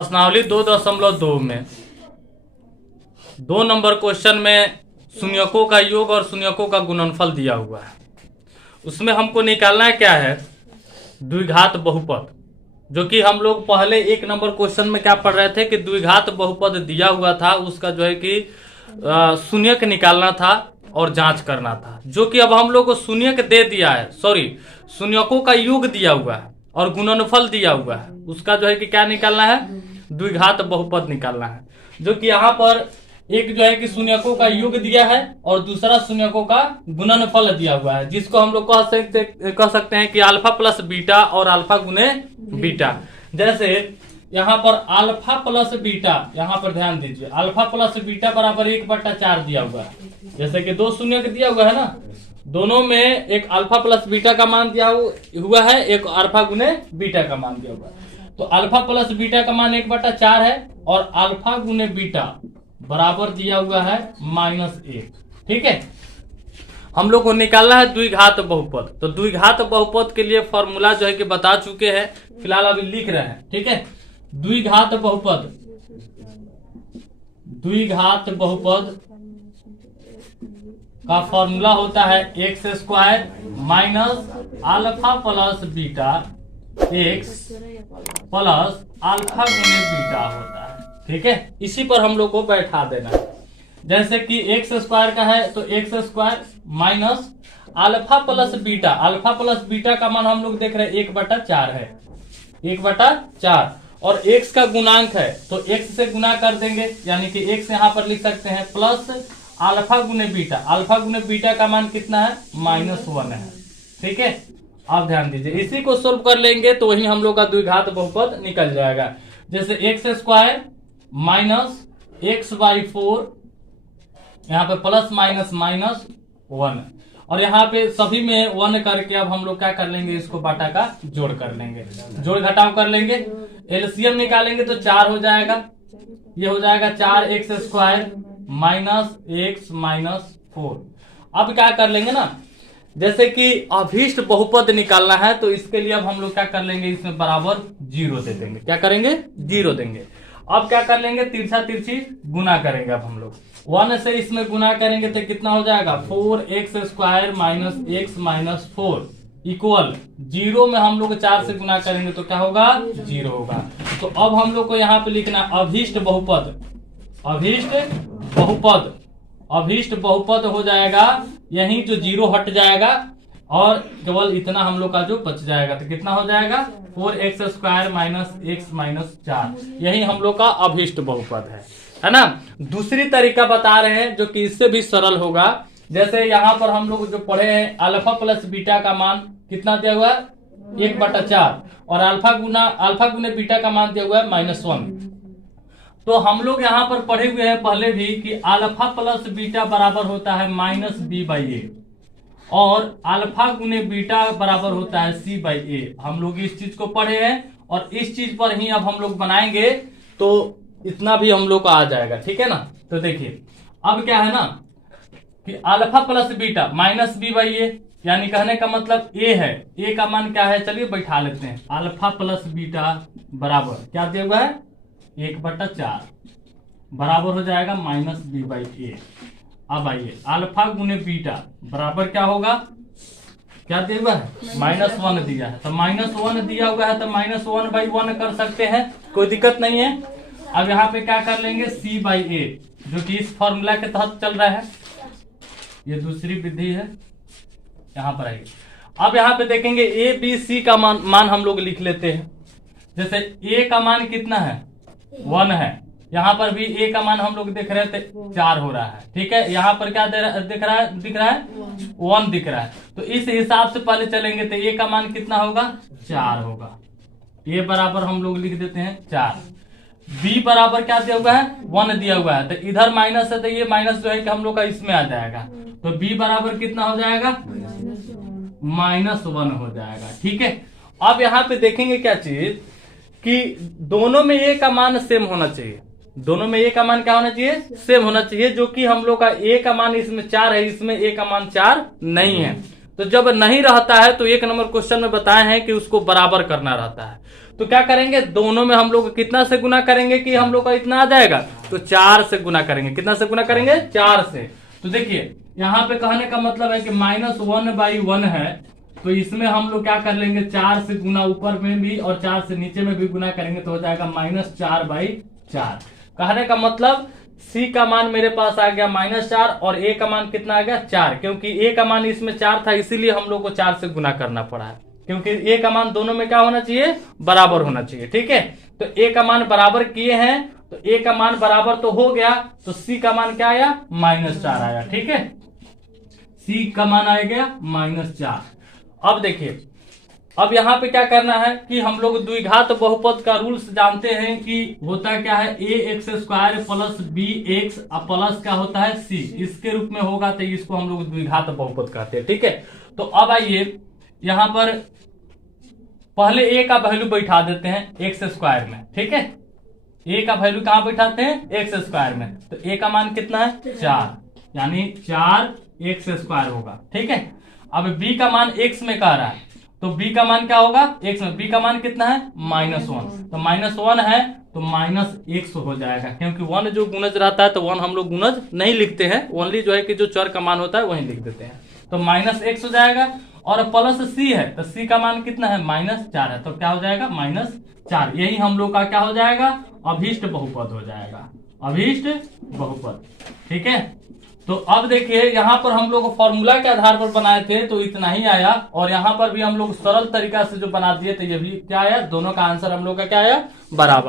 प्रश्नावली 2.2 में 2 number question में शून्यकों का योग और शून्यकों का गुणनफल दिया हुआ है। उसमें हमको निकालना है क्या है, द्विघात बहुपद, जो कि हम लोग पहले 1 नंबर क्वेश्चन में क्या पढ़ रहे थे कि द्विघात बहुपद दिया हुआ था, उसका जो है कि शून्यक निकालना था और जांच करना था, जो कि अब हम लोग को शून्यक दे दिया है, सॉरी शून्यकों का योग दिया हुआ है और गुणनफल दिया हुआ है। उसका जो है कि क्या निकालना है, द्विघात बहुपद निकालना है, जो कि यहाँ पर एक जो है कि शून्यकों का योग दिया है और दूसरा शून्यकों का गुणनफल दिया हुआ है, जिसको हम लोग कह सकते हैं कि अल्फा प्लस बीटा और अल्फा गुने बीटा। जैसे यहाँ पर अल्फा प्लस बीटा, यहाँ पर ध्यान दीजिए, अल्फा प्लस बीटा बराबर 1/4 दिया हुआ है। जैसे कि 2 शून्यक दिया हुआ है ना, दोनों में एक अल्फा प्लस बीटा का मान दिया हुआ है, एक अल्फा गुने बीटा का मान दिया हुआ है। तो अल्फा प्लस बीटा का मान 1/4 है और अल्फा गुने बीटा बराबर दिया हुआ है -1। ठीक है, हम लोग को निकालना है द्विघात बहुपद। तो द्विघात बहुपद के लिए फॉर्मूला जो है कि बता चुके हैं, फिलहाल अभी लिख रहे हैं। ठीक है, द्विघात बहुपद का फॉर्मूला होता है x² minus alpha plus beta x plus alpha गुने बीटा होता है। ठीक है, इसी पर हम लोग को बैठा देना है। जैसे कि x² का है तो x² minus alpha plus beta, alpha plus beta का मान हम लोग देख रहे हैं 1/4 है, 1/4, और x का गुणांक है तो x से गुना कर देंगे, यानी कि x यहाँ पर लिख सकते हैं प्लस अल्फा गुने बीटा, अल्फा गुने बीटा का मान कितना है, -1 है। ठीक है, आप ध्यान दीजिए, इसी को सोल्व कर लेंगे तो वही हम लोग का द्विघात बहुपद निकल जाएगा। जैसे x² माइनस x/4, यहाँ पे प्लस माइनस -1, और यहाँ पे सभी में 1 करके अब हम लोग क्या कर लेंगे, इसको बाटा का जोड़ कर लेंगे, जोड़ घटाव कर लेंगे, एलसीएम निकालेंगे तो 4 हो जाएगा। ये हो जाएगा 4x² माइनस x -4। अब क्या कर लेंगे ना, जैसे कि अभीष्ट बहुपद निकालना है तो इसके लिए अब हम लोग क्या कर लेंगे, इसमें बराबर 0 दे देंगे। क्या करेंगे, 0 देंगे। अब क्या कर लेंगे, तिरछा तिरछी गुना करेंगे। अब हम लोग 1 से इसमें गुना करेंगे तो कितना हो जाएगा, 4x² माइनस x -4 इक्वल 0 में हम लोग 4 से गुना करेंगे तो क्या होगा, 0 होगा। तो अब हम लोग को यहाँ पे लिखना अभीष्ट बहुपद, अभीष्ट बहुपद हो जाएगा, यही जो 0 हट जाएगा और केवल इतना हम लोग का जो बच जाएगा, तो कितना हो जाएगा, 4x² माइनस x -4, यही हम लोग का अभीष्ट बहुपद है ना। दूसरी तरीका बता रहे हैं जो कि इससे भी सरल होगा। जैसे यहाँ पर हम लोग जो पढ़े हैं, अल्फा प्लस बीटा का मान कितना दिया हुआ है, 1/4, और अल्फा गुने बीटा का मान दिया हुआ है -1। तो हम लोग यहाँ पर पढ़े हुए हैं पहले भी कि अल्फा प्लस बीटा बराबर होता है -b/a और अल्फा गुने बीटा बराबर होता है c/a। हम लोग इस चीज को पढ़े हैं और इस चीज पर ही अब हम लोग बनाएंगे तो इतना भी हम लोग को आ जाएगा। ठीक है ना, तो देखिए अब क्या है ना कि अल्फा प्लस बीटा -b/a, यानी कहने का मतलब a है, a का मान क्या है, चलिए बैठा लेते हैं। अल्फा प्लस बीटा बराबर क्या दिया हुआ है, 1/4 बराबर हो जाएगा -b/a। अब आइए अल्फा गुने बीटा बराबर क्या होगा, क्या दिया हुआ है, -1 दिया है, तो -1 दिया हुआ है तो -1/1 कर सकते हैं, कोई दिक्कत नहीं है। अब यहाँ पे क्या कर लेंगे, c/a, जो कि इस फॉर्मूला के तहत चल रहा है, ये दूसरी विधि है। यहाँ पर आइए, अब यहाँ पे देखेंगे a b c का मान हम लोग लिख लेते हैं। जैसे a का मान कितना है, 1 है, यहाँ पर भी a का मान हम लोग देख रहे थे 4 हो रहा है। ठीक है, यहाँ पर क्या दिख रहा है 1 दिख रहा है, तो इस हिसाब से पहले चलेंगे तो a का मान कितना होगा, 4 होगा। a बराबर हम लोग लिख देते हैं 4। b बराबर क्या दिया हुआ है, 1 दिया हुआ है, तो इधर माइनस है तो ये माइनस जो है कि हम लोग का इसमें आ जाएगा, तो b बराबर कितना हो जाएगा, -1 हो जाएगा। ठीक है, अब यहाँ पे देखेंगे क्या चीज कि दोनों में a का मान सेम होना चाहिए, दोनों में a का मान क्या होना चाहिए, सेम होना चाहिए, जो कि हम लोग का a का मान इसमें 4 है, इसमें a का मान 4 नहीं है। तो जब नहीं रहता है तो 1 नंबर क्वेश्चन में बताए हैं कि उसको बराबर करना रहता है। तो क्या करेंगे, दोनों में हम लोग कितना से गुना करेंगे कि हम लोग का इतना आ जाएगा, तो 4 से गुना करेंगे। कितना से गुना करेंगे, 4 से। तो देखिए यहाँ पे कहने का मतलब है कि -1/1 है, तो इसमें हम लोग क्या कर लेंगे, 4 से गुना ऊपर में भी और 4 से नीचे में भी गुना करेंगे तो हो जाएगा -4/4। कहने का मतलब C का मान मेरे पास आ गया -4 और A का मान कितना आ गया, 4, क्योंकि A का मान इसमें 4 था इसीलिए हम लोग को 4 से गुना करना पड़ा है, क्योंकि A का मान दोनों में क्या होना चाहिए, बराबर होना चाहिए। ठीक है, तो A का मान बराबर किए हैं, तो A का मान बराबर तो हो गया, तो C का मान क्या आया, -4 आया। ठीक है, C का मान आ गया -4। अब देखिए, अब यहाँ पे क्या करना है कि हम लोग द्विघात बहुपद का रूल्स जानते हैं कि होता क्या है, ax² + bx प्लस क्या होता है c, इसके रूप में होगा तो इसको हम लोग द्विघात बहुपद कहते हैं। ठीक है, तो अब आइए यहाँ पर पहले a का वैल्यू बैठा देते हैं x² में। ठीक है, a का वैल्यू कहाँ बैठाते हैं, x² में, तो a का मान कितना है, 4, यानी 4x² होगा। ठीक है, अब b का मान x में कह रहा है, तो b का मान क्या होगा, x में, b का मान कितना है, -1, तो -1 है तो -x हो जाएगा, क्योंकि 1 जो गुणज रहता है तो 1 हम लोग गुणज नहीं लिखते हैं, ओनली जो है कि जो चर का मान होता है वही लिख देते हैं, तो -x हो जाएगा। और प्लस c है, तो c का मान कितना है, -4 है, तो क्या हो जाएगा, -4। यही हम लोग का क्या हो जाएगा, अभीष्ट बहुपद हो जाएगा, अभीष्ट बहुपद। ठीक है, तो अब देखिए यहाँ पर हम लोग फॉर्मूला के आधार पर बनाए थे तो इतना ही आया, और यहाँ पर भी हम लोग सरल तरीका से जो बना दिए तो ये भी क्या आया, दोनों का आंसर हम लोग का क्या आया, बराबर।